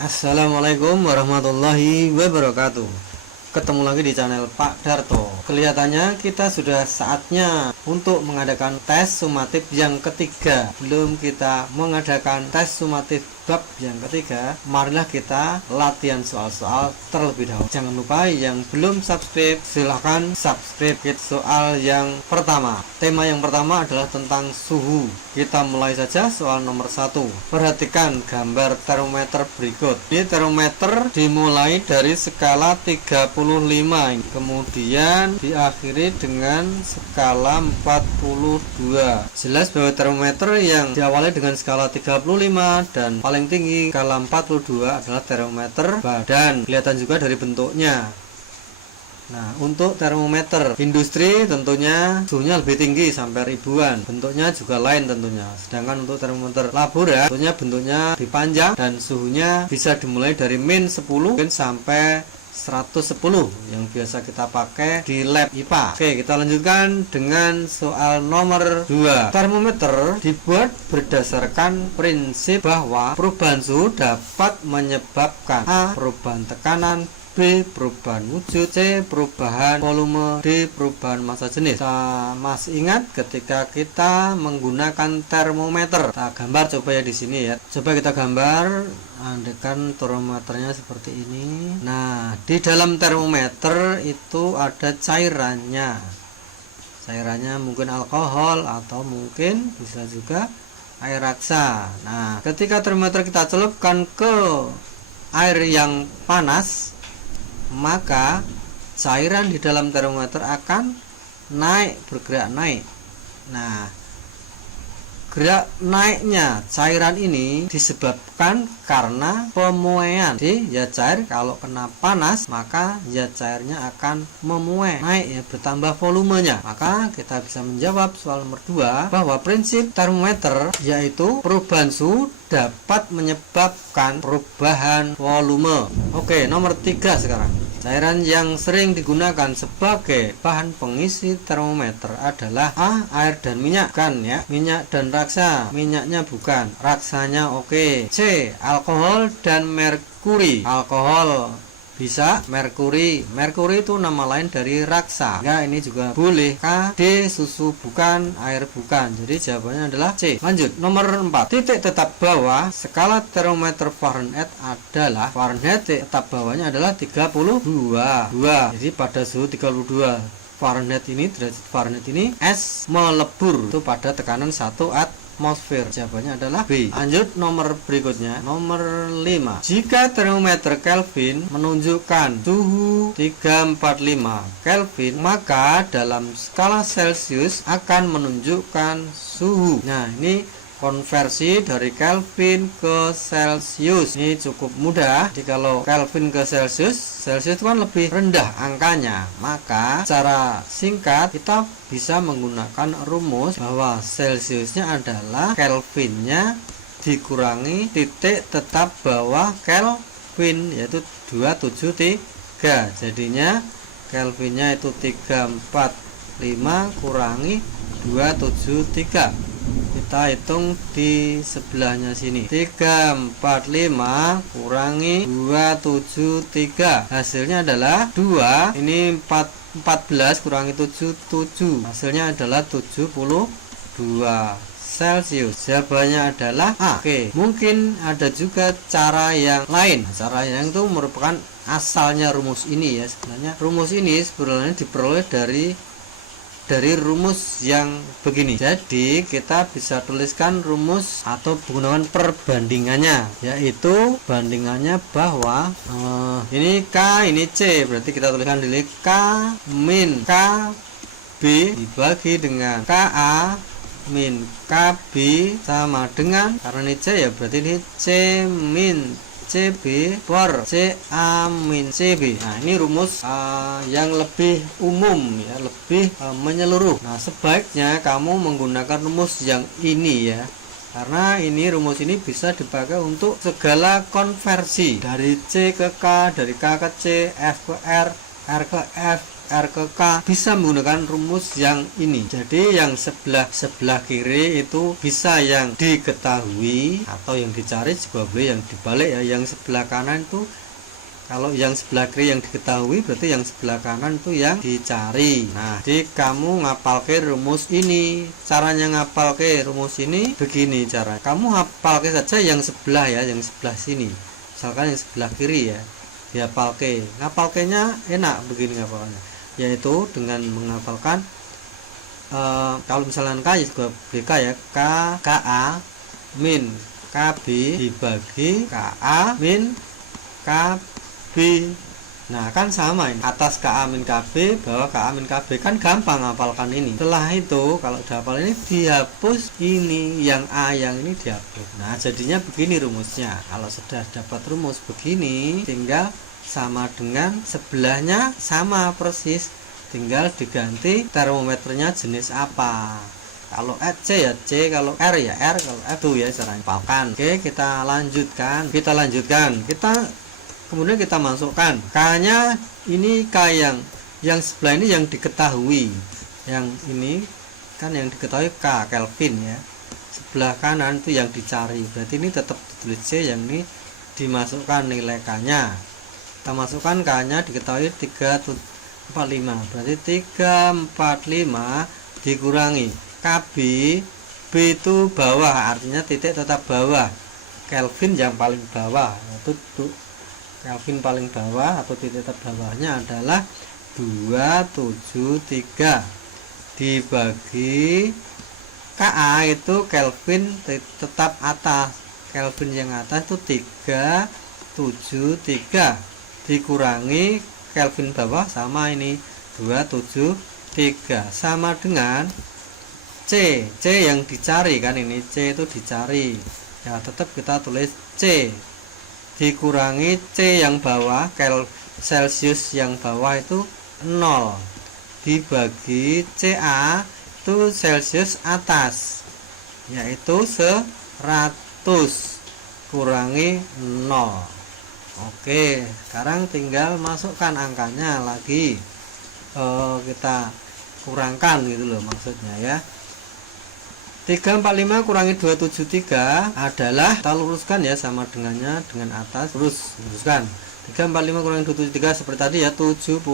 Assalamualaikum warahmatullahi wabarakatuh. Ketemu lagi di channel Pak Darto. Kelihatannya kita sudah saatnya untuk mengadakan tes sumatif yang ketiga. Belum kita mengadakan tes sumatif bab yang ketiga, marilah kita latihan soal-soal terlebih dahulu. Jangan lupa yang belum subscribe, silahkan subscribe. Soal yang pertama, tema yang pertama adalah tentang suhu. Kita mulai saja soal nomor 1. Perhatikan gambar termometer berikut. Ini termometer dimulai dari skala 35, kemudian diakhiri dengan skala 42. Jelas bahwa termometer yang diawali dengan skala 35 dan paling tinggi skala 42 adalah termometer badan. Kelihatan juga dari bentuknya. Nah, untuk termometer industri tentunya suhunya lebih tinggi sampai ribuan. Bentuknya juga lain tentunya. Sedangkan untuk termometer labora tentunya bentuknya dipanjang dan suhunya bisa dimulai dari -10 mungkin sampai 110 yang biasa kita pakai di lab IPA. Oke, kita lanjutkan dengan soal nomor 2. Termometer dibuat berdasarkan prinsip bahwa perubahan suhu dapat menyebabkan A. Perubahan tekanan, B. Perubahan wujud, C. Perubahan volume, D. Perubahan massa jenis. Kita masih ingat ketika kita menggunakan termometer. Kita gambar coba ya di sini ya. Coba kita gambar, andaikan termometernya seperti ini. Nah, di dalam termometer itu ada cairannya. Cairannya mungkin alkohol atau mungkin bisa juga air raksa. Nah, ketika termometer kita celupkan ke air yang panas, maka cairan di dalam termometer akan bergerak naik. Nah, gerak naiknya cairan ini disebabkan karena pemuaian. Jadi ya cair kalau kena panas maka ya cairnya akan memuai, naik ya, bertambah volumenya. Maka kita bisa menjawab soal nomor 2 bahwa prinsip termometer yaitu perubahan suhu dapat menyebabkan perubahan volume. Oke, nomor 3 sekarang. Cairan yang sering digunakan sebagai bahan pengisi termometer adalah A. Air dan minyak. Bukan ya, minyak dan raksa. Minyaknya bukan, raksanya oke. C. Alkohol dan merkuri. Alkohol bisa, merkuri itu nama lain dari raksa. Ya, ini juga boleh. K. D. Susu bukan, air bukan. Jadi jawabannya adalah C. Lanjut, nomor 4. Titik tetap bawah skala termometer Fahrenheit adalah Fahrenheit, titik tetap bawahnya adalah 32. Jadi pada suhu 32 Fahrenheit ini, derajat Fahrenheit ini, es melebur itu pada tekanan 1 atmosfer. Jawabannya adalah B. Lanjut nomor berikutnya, nomor 5. Jika termometer Kelvin menunjukkan suhu 345 Kelvin, maka dalam skala Celcius akan menunjukkan suhu. Nah, ini konversi dari Kelvin ke Celcius. Ini cukup mudah. Jadi kalau Kelvin ke Celcius itu kan lebih rendah angkanya. Maka secara singkat kita bisa menggunakan rumus bahwa Celciusnya adalah Kelvinnya dikurangi titik tetap bawah Kelvin, yaitu 273. Jadinya Kelvinnya itu 345 kurangi 273. Kita hitung di sebelahnya sini, 345 kurangi 273, hasilnya adalah 2. Ini 14 kurangi 77, hasilnya adalah 72 Celcius. Jawabannya adalah A. Oke, mungkin ada juga cara yang lain. Cara yang itu merupakan asalnya rumus ini ya. Sebenarnya rumus ini sebenarnya diperoleh dari rumus yang begini. Jadi kita bisa tuliskan rumus atau menggunakan perbandingannya, yaitu bandingannya bahwa ini K, ini C, berarti kita tuliskan dulu K min KB dibagi dengan KA min KB sama dengan, karena ini C ya, berarti ini C min CB per CA min CB. Nah, ini rumus yang lebih umum ya, lebih menyeluruh. Nah, sebaiknya kamu menggunakan rumus yang ini ya, karena ini rumus ini bisa dipakai untuk segala konversi dari C ke K, dari K ke C, F ke R, R ke F, R ke K bisa menggunakan rumus yang ini. Jadi yang sebelah kiri itu bisa yang diketahui atau yang dicari, juga boleh yang dibalik ya. Yang sebelah kanan itu, kalau yang sebelah kiri yang diketahui, berarti yang sebelah kanan itu yang dicari. Nah, jadi kamu ngapalke rumus ini. Caranya ngapalke rumus ini begini cara. Kamu hafalke saja yang sebelah ya, yang sebelah sini. Misalkan yang sebelah kiri ya, dihafalke. Ngapalkenya enak begini ngapalnya, yaitu dengan menghafalkan kalau misalnya K juga BK ya, KA min KB dibagi KA min KB. Nah kan sama ini, atas KA min KB, bawah KA min KB, kan gampang hafalkan ini. Setelah itu kalau udah hafal ini, dihapus ini, yang A yang ini dihapus. Nah jadinya begini rumusnya. Kalau sudah dapat rumus begini, tinggal sama dengan sebelahnya sama persis, tinggal diganti termometernya jenis apa. Kalau C ya C, kalau R ya R, kalau F tuh ya cara hafalkan. Oke, kita lanjutkan. Kemudian kita masukkan K-nya, ini K yang sebelah ini yang diketahui. Yang ini kan yang diketahui K Kelvin ya. Sebelah kanan itu yang dicari. Berarti ini tetap ditulis C, yang ini dimasukkan nilai K-nya. Kita masukkan K-nya diketahui 345. Berarti 345 dikurangi KB, B itu bawah, artinya titik tetap bawah. Kelvin yang paling bawah, yaitu Kelvin paling bawah atau titik terbawahnya adalah 273 dibagi KA itu Kelvin tetap atas. Kelvin yang atas itu 373 dikurangi Kelvin bawah sama ini 273 sama dengan C yang dicari kan, ini C itu dicari ya, tetap kita tulis C dikurangi C yang bawah, Celsius yang bawah itu 0 dibagi CA itu Celsius atas, yaitu 100 kurangi 0. Oke, sekarang tinggal masukkan angkanya lagi, kita kurangkan gitu loh maksudnya ya. 345 kurangi 273 adalah, kita luruskan ya sama dengannya dengan atas, luruskan. 345 kurangi 273 seperti tadi ya, 72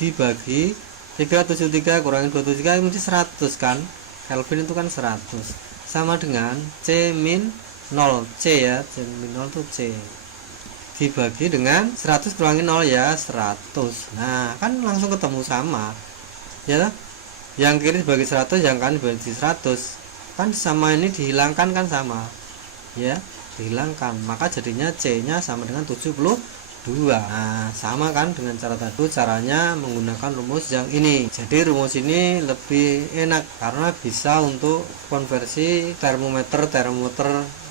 dibagi 373 kurangi 273 mesti 100 kan, Kelvin itu kan 100 sama dengan C min 0, C ya, C min 0 itu C dibagi dengan 100 kurangi 0 ya 100. Nah kan langsung ketemu sama ya, yang kiri dibagi 100, yang kanan dibagi 100 kan sama, ini dihilangkan kan sama ya, dihilangkan, maka jadinya C nya sama dengan 72. Nah sama kan dengan cara tadi, caranya menggunakan rumus yang ini. Jadi rumus ini lebih enak karena bisa untuk konversi termometer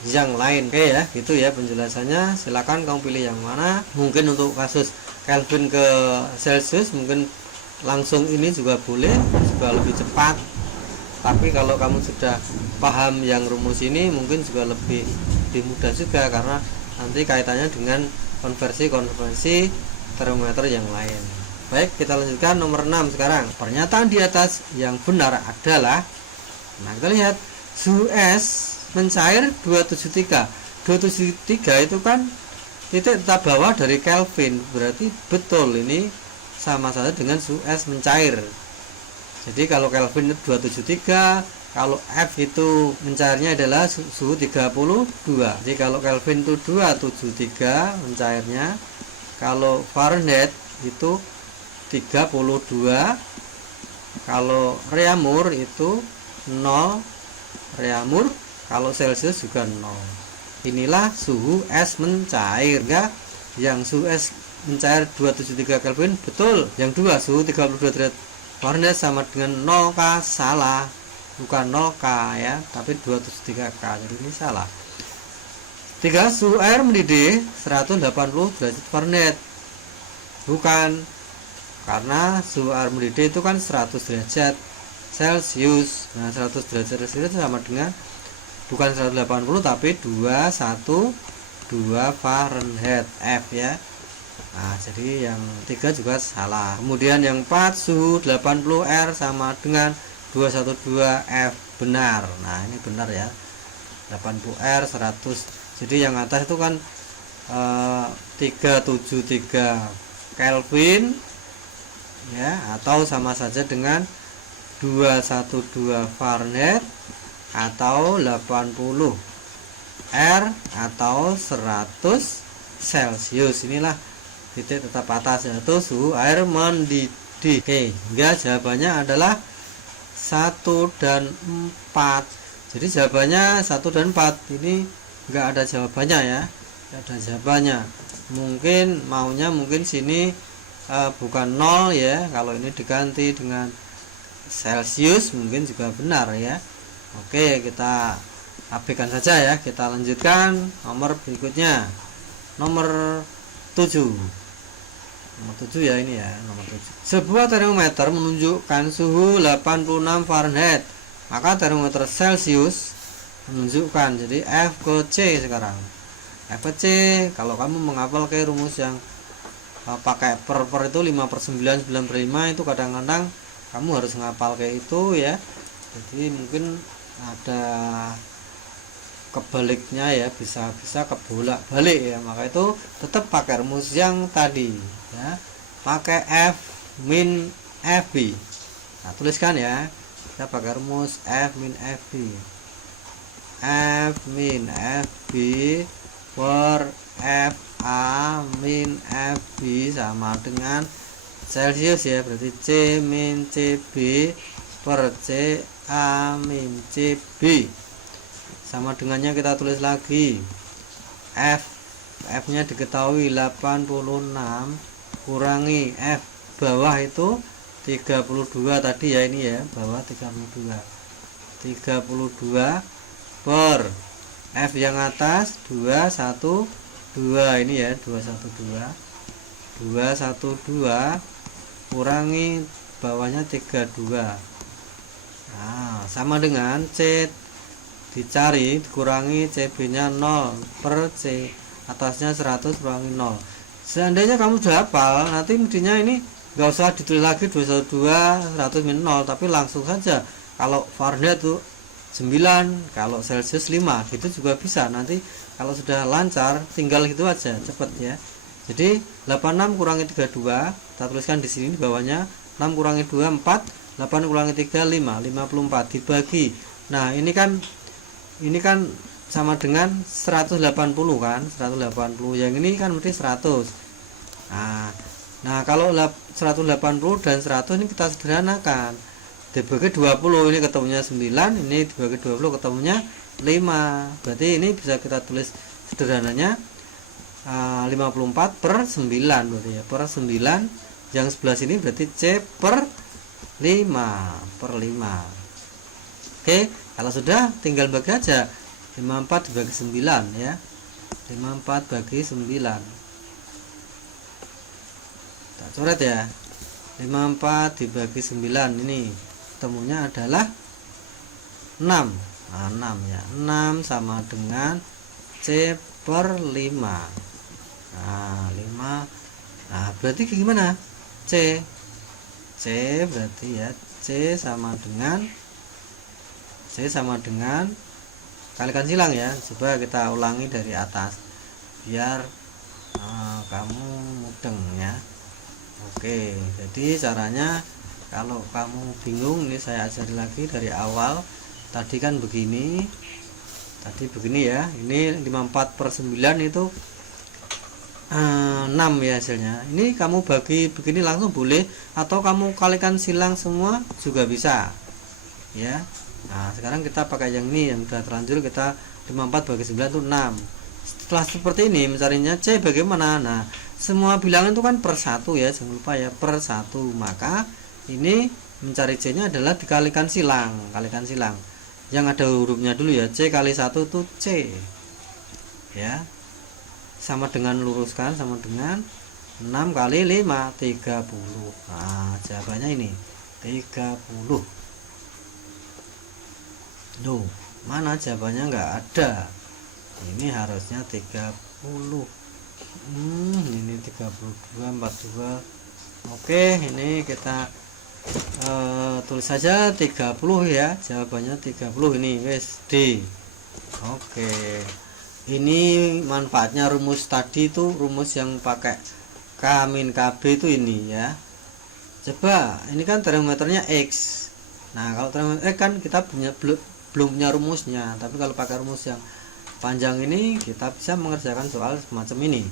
yang lain. Oke ya, gitu ya penjelasannya. Silakan kamu pilih yang mana. Mungkin untuk kasus Kelvin ke Celsius mungkin langsung ini juga boleh, juga lebih cepat. Tapi kalau kamu sudah paham yang rumus ini mungkin juga lebih mudah juga, karena nanti kaitannya dengan konversi termometer yang lain. Baik, kita lanjutkan nomor 6 sekarang. Pernyataan di atas yang benar adalah, nah kita lihat suhu es mencair 273. 273 itu kan titik tetap bawah dari Kelvin, berarti betul ini sama saja dengan suhu es mencair. Jadi kalau Kelvin itu 273, kalau F itu mencairnya adalah suhu 32. Jadi kalau Kelvin itu 273 mencairnya, kalau Fahrenheit itu 32, kalau Reaumur itu 0 Reaumur, kalau Celsius juga 0. Inilah suhu es mencair ya. Yang suhu es mencair 273 Kelvin betul. Yang dua suhu 32 derajat Fahrenheit sama dengan 0K, salah, bukan 0K ya, tapi 273K, jadi ini salah. 3 suhu air mendidih 180 derajat Fahrenheit, bukan, karena suhu air mendidih itu kan 100 derajat Celsius. Nah 100 derajat Celsius sama dengan bukan 180 tapi 212 Fahrenheit, F ya. Nah, jadi yang 3 juga salah. Kemudian yang 4, suhu 80 R sama dengan 212 F, benar. Nah, ini benar ya. 80 R 100. Jadi yang atas itu kan 373 Kelvin ya, atau sama saja dengan 212 Fahrenheit atau 80 R atau 100 Celcius. Inilah titik tetap atas, yaitu suhu air mendidih. Oke, hingga jawabannya adalah 1 dan 4. Jadi jawabannya 1 dan 4. Ini enggak ada jawabannya ya, enggak ada jawabannya. Mungkin maunya sini bukan 0 ya. Kalau ini diganti dengan Celsius mungkin juga benar ya. Oke, kita abaikan saja ya. Kita lanjutkan nomor berikutnya, nomor 7. Nomor 7 ya, ini ya, nomor 7. Sebuah termometer menunjukkan suhu 86 Fahrenheit, maka termometer Celsius menunjukkan, jadi F ke C sekarang. F ke C, kalau kamu menghafal ke rumus yang pakai per itu 5/9, 9/5, itu kadang-kadang kamu harus menghafal kayak itu ya. Jadi mungkin ada kebaliknya ya, bisa kebolak-balik ya, maka itu tetap pakai rumus yang tadi ya, pakai F min FB. Nah, tuliskan ya, kita pakai rumus F min FB. F min FB per FA min FB sama dengan Celsius ya, berarti C min CB per CA min CB. Sama dengannya kita tulis lagi, F nya diketahui 86 kurangi F bawah itu 32 tadi ya, ini ya, bawah 32 per F yang atas 212, ini ya, 212 kurangi bawahnya 32. Nah, sama dengan C dicari, dikurangi CB nya 0 per C atasnya 100 kurangi 0. Seandainya kamu sudah hafal, nanti mestinya ini nggak usah ditulis lagi 212 100 min 0, tapi langsung saja. Kalau Fahrenheit itu 9, kalau Celsius 5, gitu juga bisa. Nanti kalau sudah lancar tinggal gitu aja, cepet ya. Jadi 86 kurangi 32, kita tuliskan di sini di bawahnya, 6 kurangi 2 4, 8 kurangi 3 5, 54 dibagi. Nah, ini kan sama dengan 180 kan, 180. Yang ini kan berarti 100. Nah, kalau 180 dan 100 ini kita sederhanakan. Dibagi 20, ini ketemunya 9, ini dibagi 20 ketemunya 5. Berarti ini bisa kita tulis sederhananya 54 per 9 berarti ya, per 9. Yang sebelah sini berarti C per 5 per 5. Oke, kalau sudah tinggal bagi aja, 54 dibagi 9 ya, 54 bagi 9, kita coret ya, 54 dibagi 9, ini temunya adalah 6. Nah, 6 ya, 6 sama dengan C per 5. Nah, 5. Nah, berarti gimana? C berarti ya, C sama dengan kalikan silang ya. Coba kita ulangi dari atas biar kamu mudeng ya. Oke, jadi caranya kalau kamu bingung, ini saya ajari lagi dari awal. Tadi kan begini, ya, ini 54 per 9 itu 6 ya hasilnya. Ini kamu bagi begini langsung boleh, atau kamu kalikan silang semua juga bisa ya. Nah, sekarang kita pakai yang ini, yang sudah terlanjur. Kita 54 bagi 9 itu 6. Setelah seperti ini mencarinya C bagaimana? Nah, semua bilangan itu kan per 1 ya, jangan lupa ya, per 1. Maka ini mencari C nya adalah dikalikan silang, yang ada hurufnya dulu ya. C kali 1 itu C ya, sama dengan luruskan, sama dengan 6 kali 5 30. Nah, jawabannya ini 30. Duh, mana jawabannya nggak ada. Ini harusnya 30. Ini 32 42. Oke, ini kita tulis saja 30 ya. Jawabannya 30 ini wes D. Oke. Ini manfaatnya rumus tadi itu, rumus yang pakai K min KB itu ini ya. Coba ini kan termometernya X. Nah, kalau termometer kan kita belum punya rumusnya, tapi kalau pakai rumus yang panjang ini kita bisa mengerjakan soal semacam ini.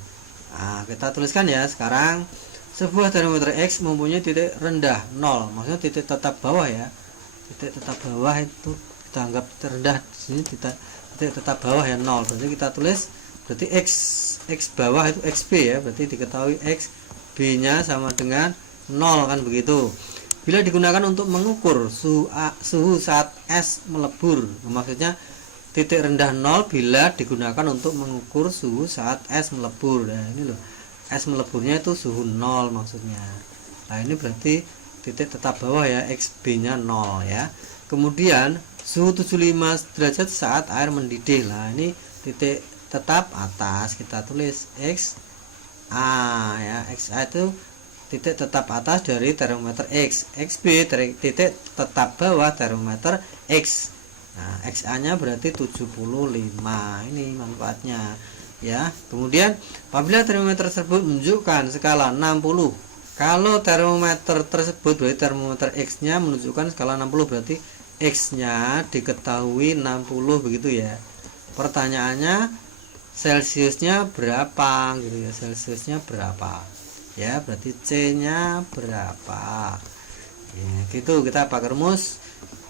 Nah, kita tuliskan ya sekarang. Sebuah termometer X mempunyai titik rendah 0, maksudnya titik tetap bawah ya. Titik tetap bawah itu kita anggap rendah, di sini titik tetap bawah ya 0. Berarti kita tulis berarti X bawah itu XB ya, berarti diketahui XB nya sama dengan 0 kan begitu. Bila digunakan untuk mengukur suhu saat es melebur, maksudnya titik rendah 0 bila digunakan untuk mengukur suhu saat es melebur. Nah, ini loh. Es meleburnya itu suhu 0 maksudnya. Nah, ini berarti titik tetap bawah ya, XB nya 0 ya. Kemudian suhu 75 derajat saat air mendidih. Nah, ini titik tetap atas, kita tulis XA ya. XA itu titik tetap atas dari termometer X. XB titik tetap bawah termometer X. Nah, XA nya berarti 75. Ini manfaatnya ya. Kemudian apabila termometer tersebut menunjukkan skala 60, kalau termometer tersebut berarti termometer X nya menunjukkan skala 60, berarti X nya diketahui 60 begitu ya. Pertanyaannya Celsiusnya berapa gitu ya, Celsiusnya berapa ya, berarti C nya berapa ya, gitu. Kita pakai rumus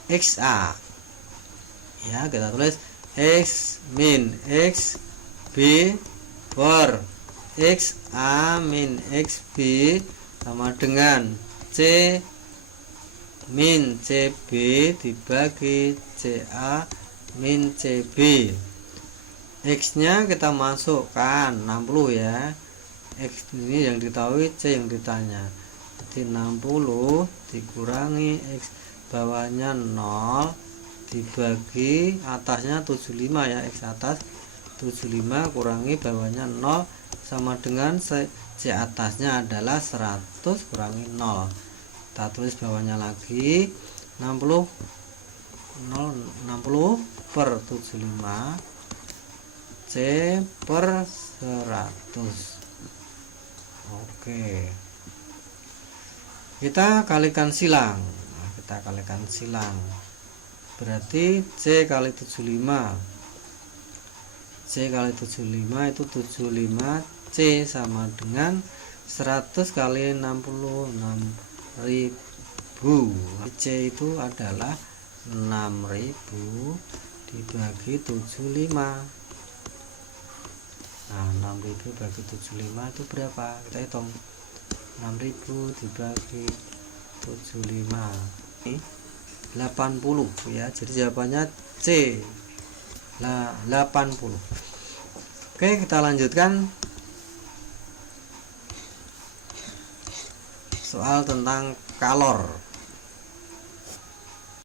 XA ya, kita tulis X min X B per XA min XB sama dengan C min CB dibagi CA min CB. X nya kita masukkan 60 ya, X ini yang diketahui, C yang ditanya. Jadi 60 dikurangi X bawahnya 0 dibagi atasnya 75 ya, X atas 75 kurangi bawahnya 0 sama dengan C atasnya adalah 100 kurangi 0. Kita tulis bawahnya lagi 60 per 75 C per 100. Oke, kita kalikan silang. Nah, kita kalikan silang, berarti C kali 75, C kali 75 itu 75, C sama dengan 100 kali 66.000. C itu adalah 6.000 dibagi 75. Nah, 6.000 bagi 75 itu berapa? Kita hitung. 6.000 dibagi 75 ini 80 ya. Jadi jawabannya C. Nah, 80. Oke, kita lanjutkan soal tentang kalor.